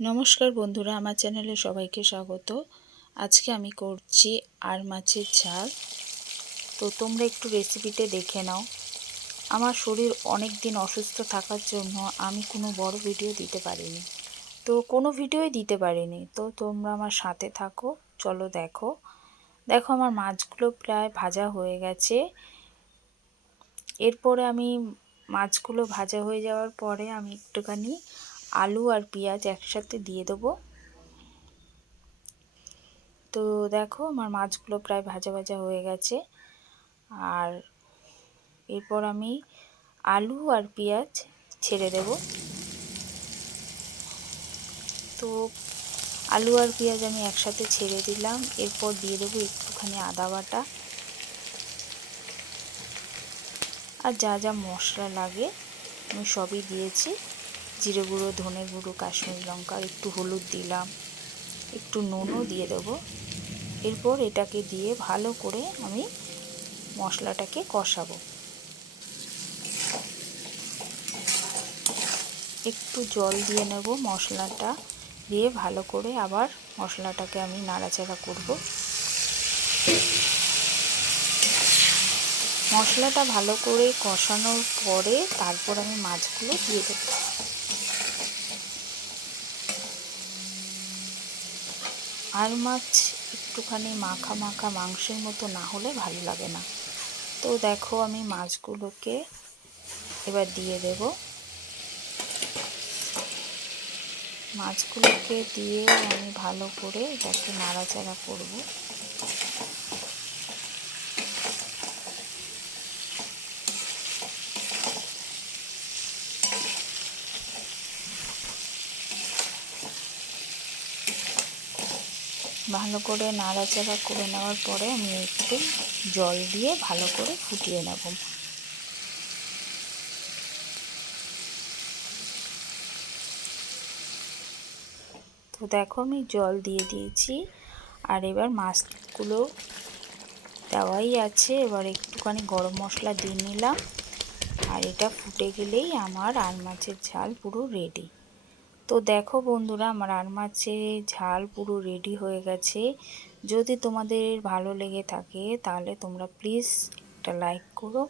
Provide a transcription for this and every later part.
নমস্কার বন্ধুরা, আমার চ্যানেলে সবাইকে স্বাগত। আজকে আমি করছি আর মাছের ঝাল। তো তোমরা একটু রেসিপিটা দেখে নাও। আমার শরীর অনেক দিন অসুস্থ থাকার জন্য আমি কোনো বড় ভিডিও দিতে পারিনি, তো কোনো ভিডিওই দিতে পারিনি। তো তোমরা আমার সাথে থাকো, চলো দেখো। দেখো আমার মাছগুলো প্রায় ভাজা হয়ে গেছে। এরপরে আমি মাছগুলো ভাজা হয়ে যাওয়ার পরে আমি একটুখানি আলু আর পেঁয়াজ একসাথে দিয়ে দেবো। তো দেখো আমার মাছগুলো প্রায় ভাজা ভাজা হয়ে গেছে। আর এরপর আমি আলু আর পেঁয়াজ ছেড়ে দেব। তো আলু আর পেঁয়াজ আমি একসাথে ছেড়ে দিলাম। এরপর দিয়ে দেবো একটুখানি আদা বাটা আর যা যা মশলা লাগে আমি সবই দিয়েছি। জিরে গুঁড়ো, ধনে গুঁড়ো, কাশ্মীরি লঙ্কা, একটু হলুদ দিলাম, একটু নুনও দিয়ে দেবো। এরপর এটাকে দিয়ে ভালো করে আমি মশলাটাকে কষাবো। একটু জল দিয়ে নেব, মশলাটা দিয়ে ভালো করে আবার মশলাটাকে আমি নাড়াচাড়া করব। মশলাটা ভালো করে কষানোর পরে তারপর আমি মাছগুলো দিয়ে দেব। আর মাছ একটুখানি মাখা মাখা মাংসের মতো না হলে ভালো লাগে না। তো দেখো আমি মাছগুলোকে এবার দিয়ে দেব। মাছগুলোকে দিয়ে আমি ভালো করে এটাকে নাড়াচাড়া করব। ভালো করে নাড়াচাড়া করে নেওয়ার পরে আমি একটু জল দিয়ে ভালো করে ফুটিয়ে নেব। তো দেখো আমি জল দিয়ে দিয়েছি। আর এবার মাছগুলো দেওয়াই আছে, এবার একটুখানি গরম মশলা দিয়ে নিলাম। আর এটা ফুটে গেলেই আমার আর মাছের ঝাল পুরো রেডি। তো দেখো বন্ধুরা, আমার আর মাছের ঝাল পুরো রেডি হয়ে গেছে। যদি তোমাদের ভালো লেগে থাকে তাহলে তোমরা প্লিজ একটা লাইক করো,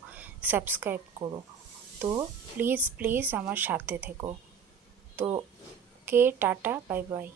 সাবস্ক্রাইব করো। তো প্লিজ প্লিজ আমার সাথে থেকো। তো টাটা, বাই বাই।